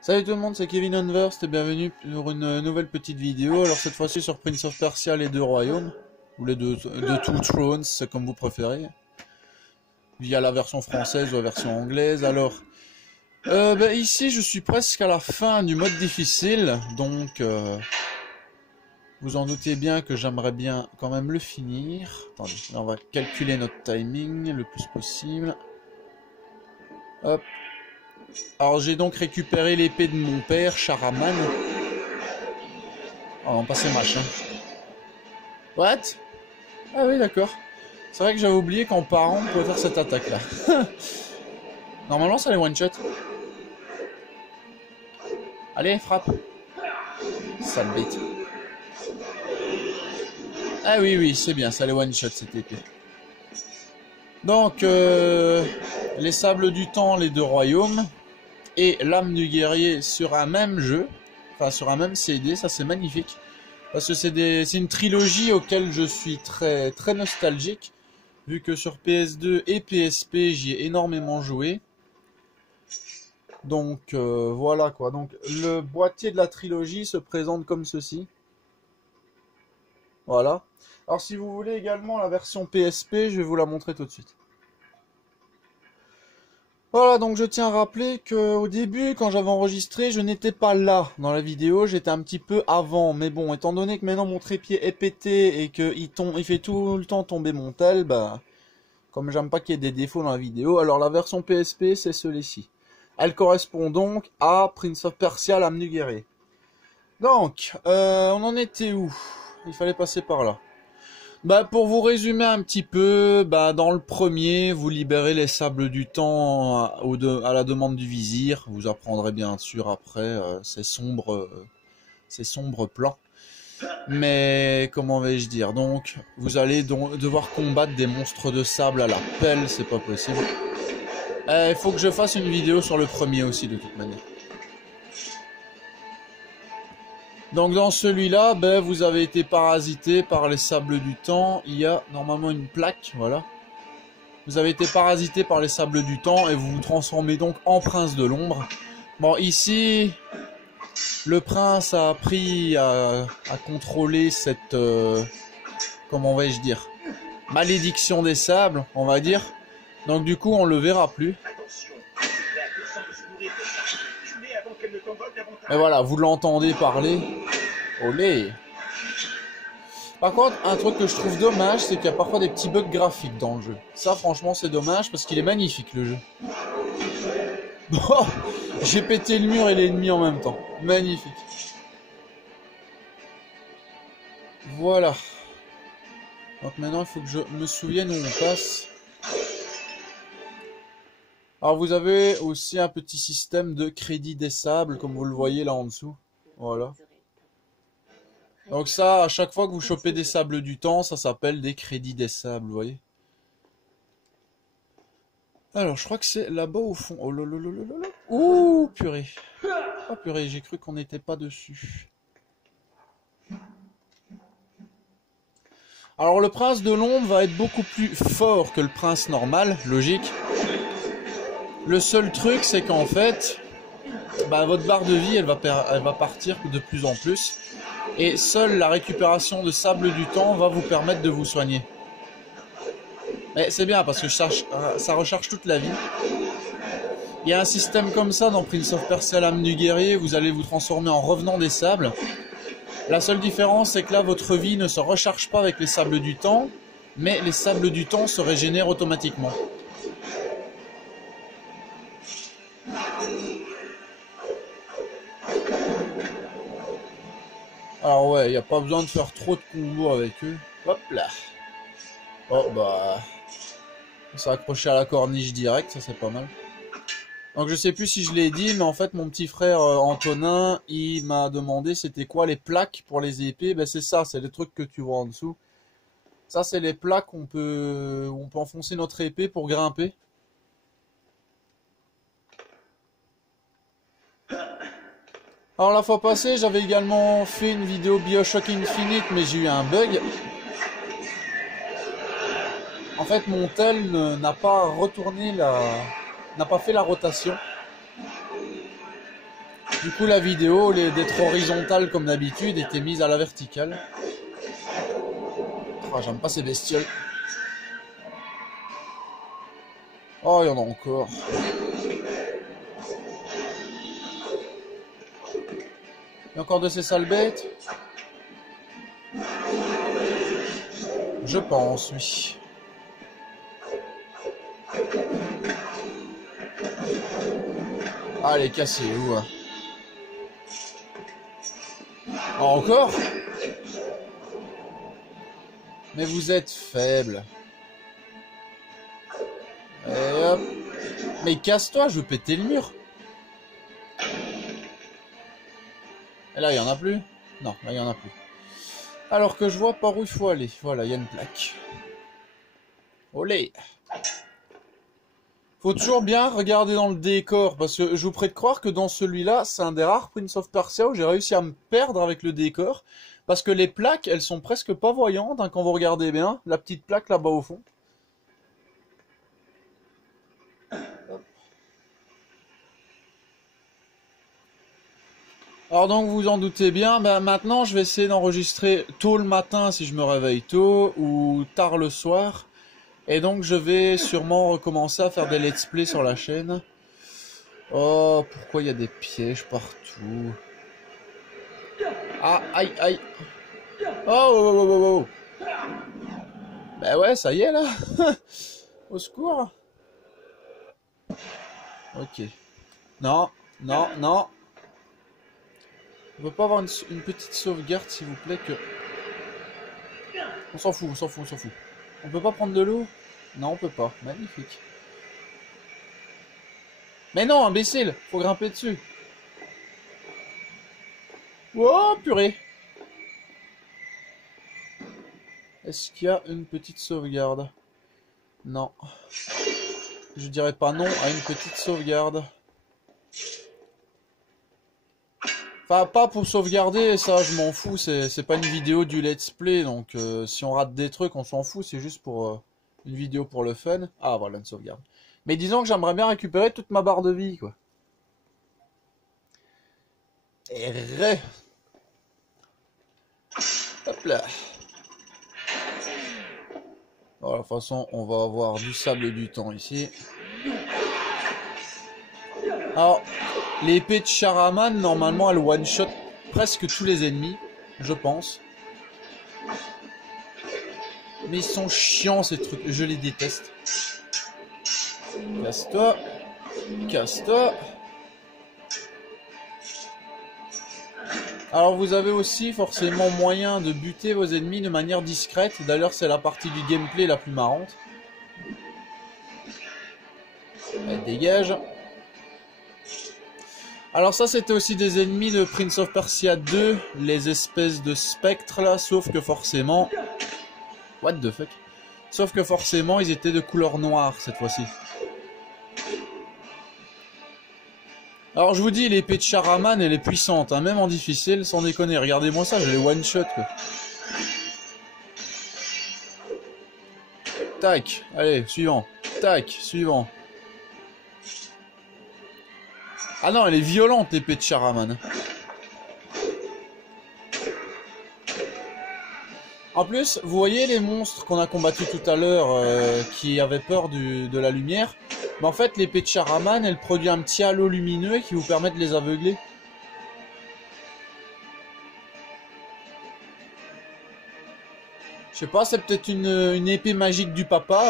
Salut tout le monde, c'est Kevin Unverse et bienvenue pour une nouvelle petite vidéo. Alors cette fois-ci sur Prince of Persia, les deux royaumes, ou les deux Two Thrones, c'est comme vous préférez, via la version française ou la version anglaise. Alors, ici je suis presque à la fin du mode difficile, donc vous en doutez bien que j'aimerais bien quand même le finir. Attendez, là on va calculer notre timing le plus possible. Hop. Alors j'ai donc récupéré l'épée de mon père, Sharaman. Oh non, pas c'est machin. What? Ah oui, d'accord. C'est vrai que j'avais oublié qu'en parent, on pouvait faire cette attaque-là. Normalement, ça les one-shot. Allez, frappe. Sale bête. Ah oui, oui, c'est bien, ça les one-shot cette épée. Donc, les sables du temps, les deux royaumes. Et l'âme du guerrier sur un même jeu, enfin sur un même CD, ça c'est magnifique. Parce que c'est une trilogie auquel je suis très nostalgique, vu que sur PS2 et PSP j'y ai énormément joué. Donc voilà quoi, donc le boîtier de la trilogie se présente comme ceci. Voilà. Alors si vous voulez également la version PSP, je vais vous la montrer tout de suite. Voilà, donc je tiens à rappeler qu'au début, quand j'avais enregistré, je n'étais pas là dans la vidéo, j'étais un petit peu avant. Mais bon, étant donné que maintenant mon trépied est pété et qu'il fait tout le temps tomber mon tel, bah, comme j'aime pas qu'il y ait des défauts dans la vidéo, alors la version PSP, c'est celui-ci. Elle correspond donc à Prince of Persia, l'âme du guerrier. Donc, on en était où? Il fallait passer par là. Bah pour vous résumer un petit peu, bah dans le premier, vous libérez les sables du temps à la demande du vizir. Vous apprendrez bien sûr après ces sombres plans. Mais comment vais-je dire? Donc vous allez devoir combattre des monstres de sable à la pelle, c'est pas possible. Il faut que je fasse une vidéo sur le premier aussi de toute manière. Donc dans celui-là, ben, vous avez été parasité par les sables du temps. Il y a normalement une plaque, voilà. Vous avez été parasité par les sables du temps et vous vous transformez donc en prince de l'ombre. Bon, ici, le prince a appris à contrôler cette... comment vais-je dire? Malédiction des sables, on va dire. Donc du coup, on le verra plus. Et voilà, vous l'entendez parler. Olé. Par contre, un truc que je trouve dommage, c'est qu'il y a parfois des petits bugs graphiques dans le jeu. Ça, franchement, c'est dommage parce qu'il est magnifique, le jeu. Bon, j'ai pété le mur et l'ennemi en même temps. Magnifique. Voilà. Donc maintenant, il faut que je me souvienne où on passe. Alors vous avez aussi un petit système de crédit des sables, comme vous le voyez là en dessous. Voilà. Donc ça, à chaque fois que vous chopez des sables du temps, ça s'appelle des crédits des sables, vous voyez. Alors je crois que c'est là-bas au fond. Oh lolololololo. Ouh, purée. Oh purée, j'ai cru qu'on n'était pas dessus. Alors le prince de l'ombre va être beaucoup plus fort que le prince normal, logique. Le seul truc, c'est qu'en fait, bah, votre barre de vie, elle va partir de plus en plus. Et seule la récupération de sable du temps va vous permettre de vous soigner. Mais c'est bien parce que ça recharge toute la vie. Il y a un système comme ça dans Prince of Persia, l'âme du guerrier. Vous allez vous transformer en revenant des sables. La seule différence, c'est que là, votre vie ne se recharge pas avec les sables du temps, mais les sables du temps se régénèrent automatiquement. Alors ouais, il n'y a pas besoin de faire trop de combos avec eux. Hop là. Oh bah... on s'est accroché à la corniche direct, ça c'est pas mal. Donc je sais plus si je l'ai dit, mais en fait mon petit frère Antonin, il m'a demandé c'était quoi les plaques pour les épées. Ben c'est ça, c'est les trucs que tu vois en dessous. Ça c'est les plaques où on peut enfoncer notre épée pour grimper. Alors la fois passée, j'avais également fait une vidéo BioShock Infinite, mais j'ai eu un bug. En fait, mon tel n'a pas fait la rotation. Du coup, la vidéo, au lieu d'être horizontale comme d'habitude, était mise à la verticale. Oh, j'aime pas ces bestioles. Oh, il y en a encore. Il y a encore de ces sales bêtes? Je pense, oui. Ah, elle est cassée, où? Ah, encore? Mais vous êtes faible. Et hop. Mais casse-toi, je veux péter le mur. Et là, il n'y en a plus? Non, là, il n'y en a plus. Alors que je vois par où il faut aller. Voilà, il y a une plaque. Olé! Faut toujours bien regarder dans le décor, parce que je vous prie de croire que dans celui-là, c'est un des rares Prince of Persia où j'ai réussi à me perdre avec le décor, parce que les plaques, elles sont presque pas voyantes, hein, quand vous regardez bien, la petite plaque là-bas au fond. Alors donc vous en doutez bien, ben maintenant je vais essayer d'enregistrer tôt le matin si je me réveille tôt, ou tard le soir. Et donc je vais sûrement recommencer à faire des let's play sur la chaîne. Oh, pourquoi il y a des pièges partout? Ah, aïe, aïe. Oh, oh, oh, oh, oh. Ben ouais, ça y est là. Au secours. Ok. Non, non, non. On peut pas avoir une petite sauvegarde s'il vous plaît que... On s'en fout, on s'en fout, on s'en fout. On peut pas prendre de l'eau? Non, on peut pas. Magnifique. Mais non, imbécile, faut grimper dessus. Oh, purée. Est-ce qu'il y a une petite sauvegarde? Non. Je dirais pas non à une petite sauvegarde. Enfin, pas pour sauvegarder, ça je m'en fous, c'est pas une vidéo du let's play, donc si on rate des trucs, on s'en fout, c'est juste pour une vidéo pour le fun. Ah, voilà, une sauvegarde. Mais disons que j'aimerais bien récupérer toute ma barre de vie, quoi. Et hop là. Bon, de toute façon, on va avoir du sable et du temps ici. Alors, l'épée de Sharaman, normalement, elle one-shot presque tous les ennemis, je pense. Mais ils sont chiants, ces trucs, je les déteste. Casse-toi. Casse-toi. Alors vous avez aussi forcément moyen de buter vos ennemis de manière discrète. D'ailleurs c'est la partie du gameplay la plus marrante. Elle dégage. Alors ça c'était aussi des ennemis de Prince of Persia 2. Les espèces de spectres là. Sauf que forcément... What the fuck? Sauf que forcément ils étaient de couleur noire cette fois-ci. Alors je vous dis, l'épée de Sharaman elle est puissante, hein, même en difficile, sans déconner. Regardez-moi ça, je l'ai one shot quoi. Tac, allez, suivant. Tac, suivant. Ah non, elle est violente l'épée de Sharaman. En plus, vous voyez les monstres qu'on a combattus tout à l'heure qui avaient peur de la lumière. Mais en fait, l'épée de Sharaman, elle produit un petit halo lumineux qui vous permet de les aveugler. Je sais pas, c'est peut-être une épée magique du papa.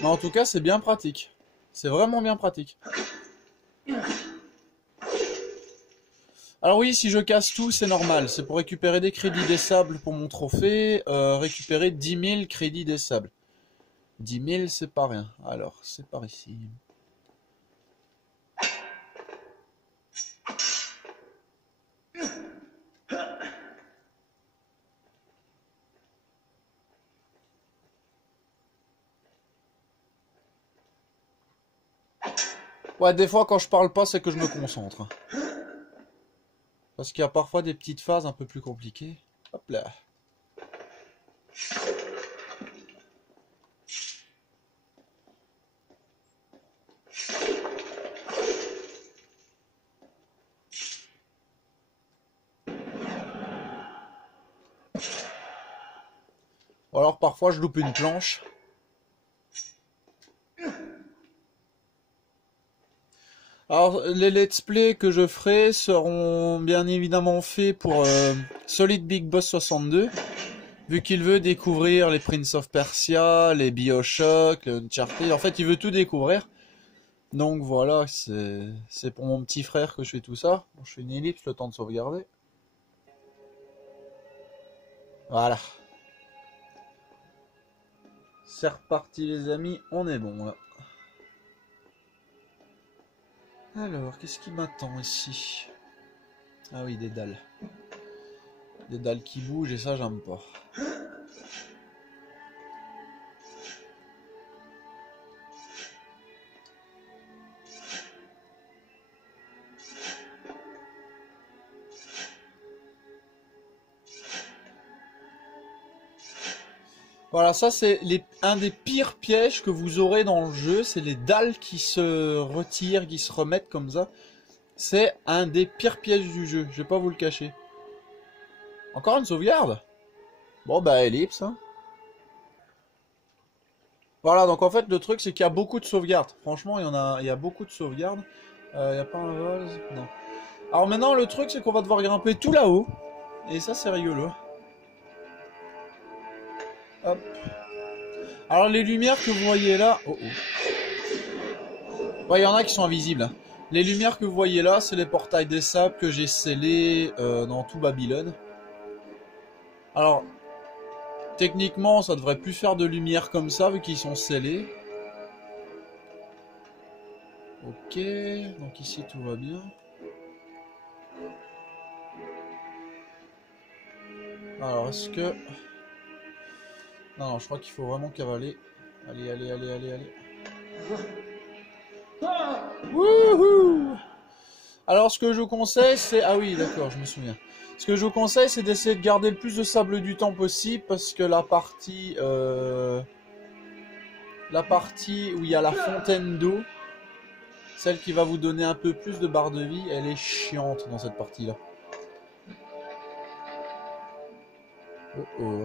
Mais en tout cas, c'est bien pratique. C'est vraiment bien pratique. Alors oui, si je casse tout, c'est normal. C'est pour récupérer des crédits des sables pour mon trophée. Récupérer 10 000 crédits des sables. 10 000, c'est pas rien. Alors, c'est par ici. Ouais, des fois, quand je parle pas, c'est que je me concentre. Parce qu'il y a parfois des petites phases un peu plus compliquées. Hop là. Ou alors parfois je loupe une planche. Alors les let's play que je ferai seront bien évidemment faits pour Solid Big Boss 62. Vu qu'il veut découvrir les Prince of Persia, les BioShock, les Uncharted. En fait il veut tout découvrir. Donc voilà, c'est pour mon petit frère que je fais tout ça. Bon, je fais une ellipse, le temps de sauvegarder. Voilà. C'est reparti les amis, on est bon là. Alors, qu'est-ce qui m'attend ici? Ah oui, des dalles. Des dalles qui bougent et ça j'aime pas. Voilà, ça c'est un des pires pièges que vous aurez dans le jeu, c'est les dalles qui se retirent, qui se remettent comme ça. C'est un des pires pièges du jeu, je vais pas vous le cacher. Encore une sauvegarde? Bon bah ellipse. Hein. Voilà, donc en fait le truc c'est qu'il y a beaucoup de sauvegardes. Franchement il y a beaucoup de sauvegardes. Il n'y a pas un vase? Non. Alors maintenant le truc c'est qu'on va devoir grimper tout là-haut. Et ça c'est rigolo. Hop. Alors les lumières que vous voyez là... Oh oh. Ouais, il y en a qui sont invisibles. Hein. Les lumières que vous voyez là, c'est les portails des sables que j'ai scellés dans tout Babylone. Alors, techniquement, ça devrait plus faire de lumière comme ça, vu qu'ils sont scellés. Ok, donc ici tout va bien. Alors, est-ce que... Non, je crois qu'il faut vraiment cavaler. Allez, allez, allez, allez, allez. Wouhou! Alors, ce que je vous conseille, c'est... Ah oui, d'accord, je me souviens. Ce que je vous conseille, c'est d'essayer de garder le plus de sable du temps possible, parce que la partie où il y a la fontaine d'eau, celle qui va vous donner un peu plus de barre de vie, elle est chiante dans cette partie-là. Oh oh.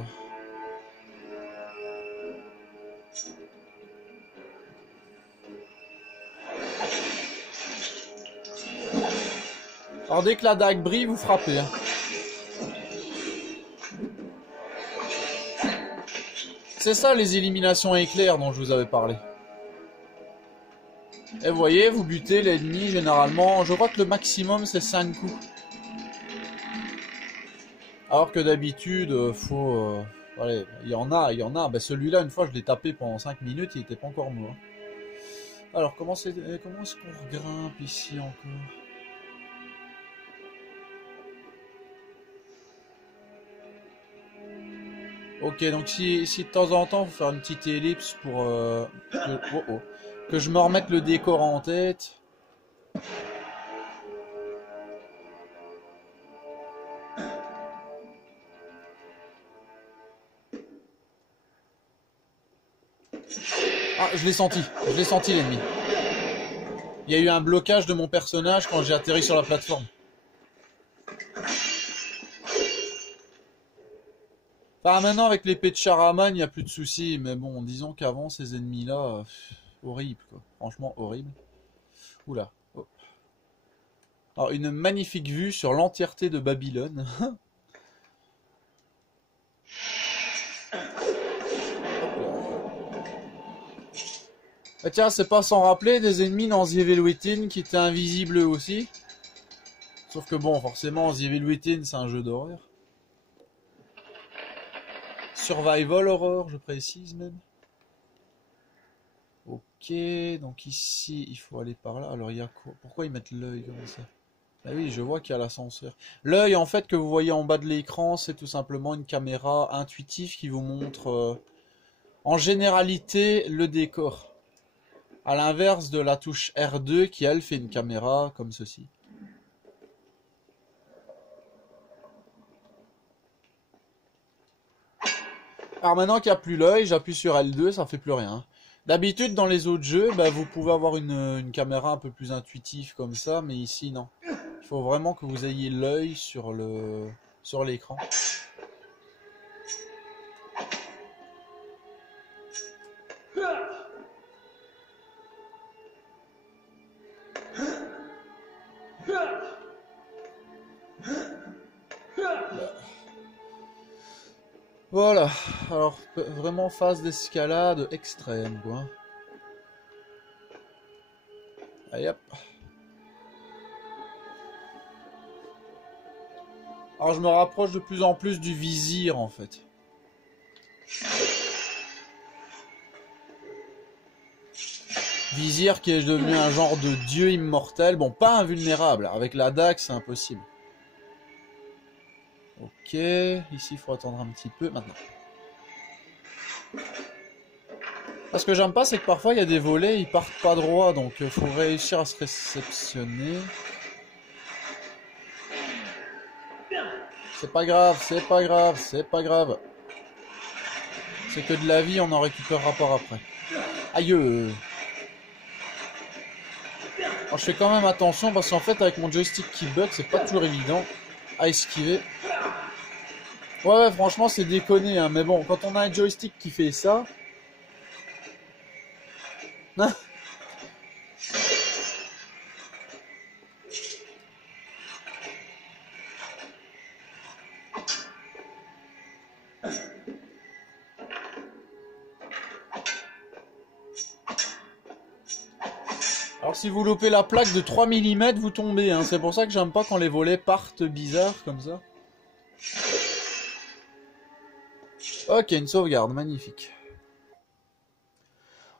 Alors dès que la dague brille, vous frappez. Hein. C'est ça les éliminations éclairs dont je vous avais parlé. Et vous voyez, vous butez l'ennemi généralement, je crois que le maximum c'est 5 coups. Alors que d'habitude, faut... allez, il y en a. Ben, celui-là, une fois je l'ai tapé pendant 5 minutes, il était pas encore mort. Alors comment est-ce qu'on grimpe ici encore? Ok, donc si de temps en temps, faut faire une petite ellipse pour que je me remette le décor en tête. Ah, je l'ai senti l'ennemi. Il y a eu un blocage de mon personnage quand j'ai atterri sur la plateforme. Enfin, maintenant, avec l'épée de Charaman, il n'y a plus de soucis. Mais bon, disons qu'avant, ces ennemis-là, horrible, quoi. Franchement, horrible. Oula. Oh. Alors, une magnifique vue sur l'entièreté de Babylone. Ah tiens, c'est pas sans rappeler des ennemis dans The Evil Within qui étaient invisibles eux aussi. Sauf que bon, forcément, The Evil Within, c'est un jeu d'horreur. Survival horror, je précise même. Ok, donc ici, il faut aller par là. Alors, il y a quoi? Pourquoi ils mettent l'œil comme ça? Ah oui, je vois qu'il y a l'ascenseur. L'œil, en fait, que vous voyez en bas de l'écran, c'est tout simplement une caméra intuitive qui vous montre, en généralité, le décor. À l'inverse de la touche R2 qui, elle, fait une caméra comme ceci. Alors maintenant qu'il n'y a plus l'œil, j'appuie sur L2, ça fait plus rien. D'habitude, dans les autres jeux, bah, vous pouvez avoir une caméra un peu plus intuitive comme ça, mais ici, non. Il faut vraiment que vous ayez l'œil sur l'écran. Voilà, alors vraiment phase d'escalade extrême quoi. Allez hop. Alors je me rapproche de plus en plus du vizir en fait. Vizir qui est devenu un genre de dieu immortel, bon pas invulnérable, avec la dague c'est impossible. Ok, ici il faut attendre un petit peu maintenant. Ce que j'aime pas c'est que parfois il y a des volets, ils partent pas droit, donc il faut réussir à se réceptionner. C'est pas grave, c'est pas grave, c'est pas grave. C'est que de la vie, on en récupérera par après. Aïe. Alors, je fais quand même attention parce qu'en fait avec mon joystick qui bug, c'est pas toujours évident à esquiver. Ouais, franchement c'est déconné, hein, mais bon, quand on a un joystick qui fait ça... Alors si vous loupez la plaque de 3 mm, vous tombez, hein. C'est pour ça que j'aime pas quand les volets partent bizarres comme ça. Ok, une sauvegarde, magnifique.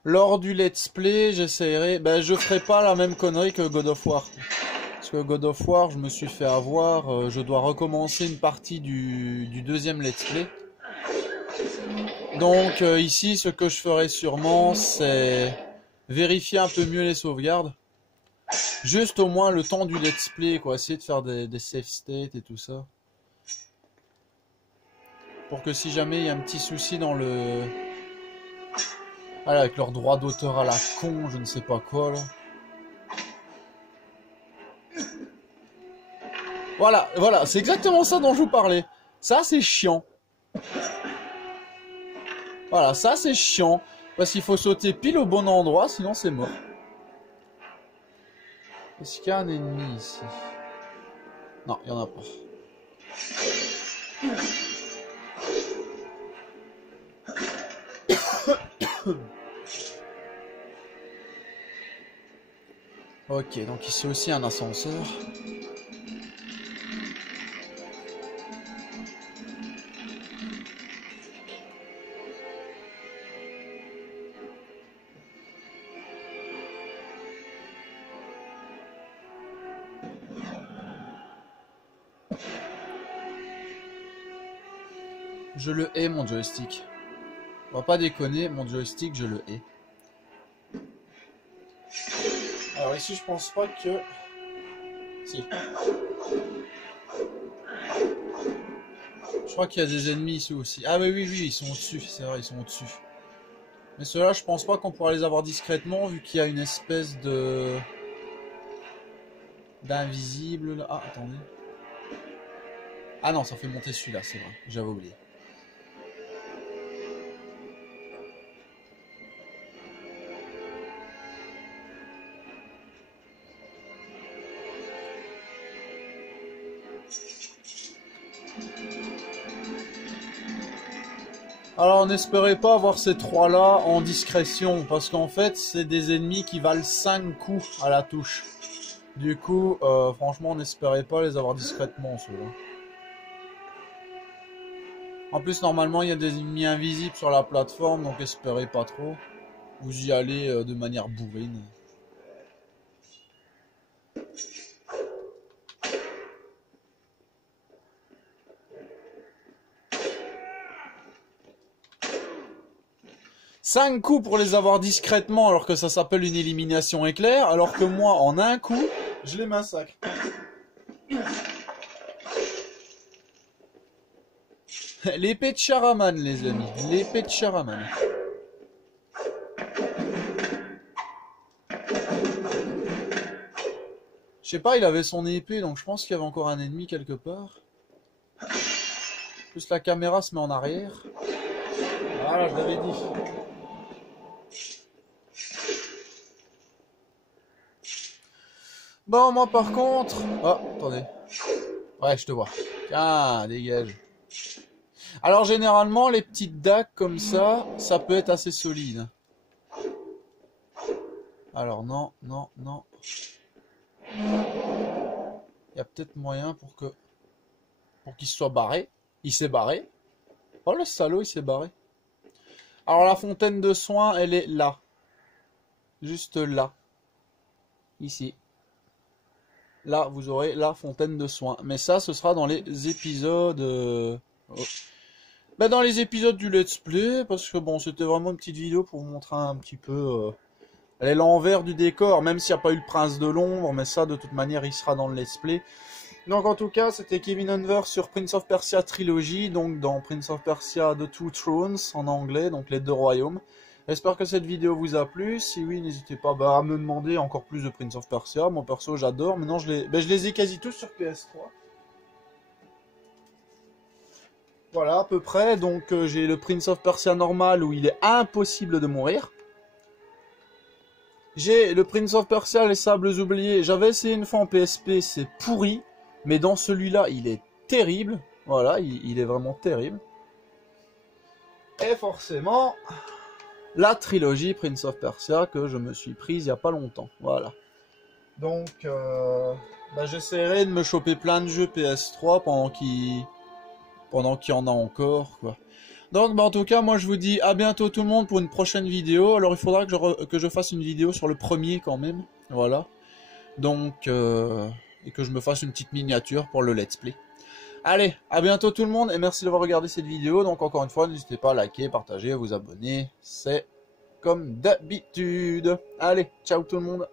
Lors du let's play, j'essaierai... Ben, je ferai pas la même connerie que God of War. Parce que God of War, je me suis fait avoir. Je dois recommencer une partie du deuxième let's play. Donc ici, ce que je ferai sûrement, c'est vérifier un peu mieux les sauvegardes. Juste au moins le temps du let's play, quoi. Essayer de faire des save states et tout ça. Pour que si jamais il y a un petit souci dans le... Voilà, avec leur droit d'auteur à la con, je ne sais pas quoi, là. Voilà, voilà, c'est exactement ça dont je vous parlais. Ça, c'est chiant. Voilà, ça, c'est chiant. Parce qu'il faut sauter pile au bon endroit, sinon c'est mort. Est-ce qu'il y a un ennemi ici? Non, il n'y en a pas. Ok, donc ici aussi un ascenseur. Je le hais, mon joystick. On va pas déconner, mon joystick, je le hais. Alors ici, je pense pas que... Si. Je crois qu'il y a des ennemis ici aussi. Ah oui, oui, oui, ils sont au-dessus, c'est vrai, ils sont au-dessus. Mais ceux-là, je pense pas qu'on pourra les avoir discrètement, vu qu'il y a une espèce de... d'invisible, là. Ah, attendez. Ah non, ça fait monter celui-là, c'est vrai, j'avais oublié. Alors n'espérez pas avoir ces trois-là en discrétion, parce qu'en fait c'est des ennemis qui valent 5 coups à la touche. Du coup, franchement n'espérez pas les avoir discrètement ceux-là. En plus normalement il y a des ennemis invisibles sur la plateforme, donc espérez pas trop. Vous y allez de manière bourrine. Cinq coups pour les avoir discrètement alors que ça s'appelle une élimination éclair, alors que moi en un coup, je les massacre. L'épée de Charaman les amis, l'épée de Charaman. Je sais pas, il avait son épée donc je pense qu'il y avait encore un ennemi quelque part. Plus la caméra se met en arrière. Voilà, je l'avais dit. Bon, moi par contre... Oh, attendez. Ouais, je te vois. Tiens, dégage. Alors généralement, les petites dagues comme ça peut être assez solide. Alors non, non, non. Il y a peut-être moyen pour qu'il soit barré. Il s'est barré. Oh le salaud, il s'est barré. Alors la fontaine de soins, elle est là. Juste là. Ici. Là, vous aurez la fontaine de soins. Mais ça, ce sera dans les épisodes... Ben, dans les épisodes du Let's Play. Parce que bon, c'était vraiment une petite vidéo pour vous montrer un petit peu... l'envers du décor. Même s'il n'y a pas eu le Prince de l'Ombre. Mais ça, de toute manière, il sera dans le Let's Play. Donc en tout cas, c'était Kevin Unver sur Prince of Persia Trilogy. Donc dans Prince of Persia The Two Thrones en anglais. Donc les deux royaumes. J'espère que cette vidéo vous a plu. Si oui, n'hésitez pas à me demander encore plus de Prince of Persia. Mon perso, j'adore. Maintenant, je les ai quasi tous sur PS3. Voilà, à peu près. Donc, j'ai le Prince of Persia normal où il est impossible de mourir. J'ai le Prince of Persia, les Sables Oubliés. J'avais essayé une fois en PSP, c'est pourri. Mais dans celui-là, il est terrible. Voilà, il est vraiment terrible. Et forcément... la trilogie Prince of Persia que je me suis prise il n'y a pas longtemps. Voilà. Donc, j'essaierai de me choper plein de jeux PS3 pendant qu'il y en a encore, quoi. Donc, en tout cas, moi je vous dis à bientôt tout le monde pour une prochaine vidéo. Alors, il faudra que je fasse une vidéo sur le premier quand même. Voilà. Donc, et que je me fasse une petite miniature pour le let's play. Allez, à bientôt tout le monde et merci d'avoir regardé cette vidéo. Donc encore une fois, n'hésitez pas à liker, partager, à vous abonner. C'est comme d'habitude. Allez, ciao tout le monde.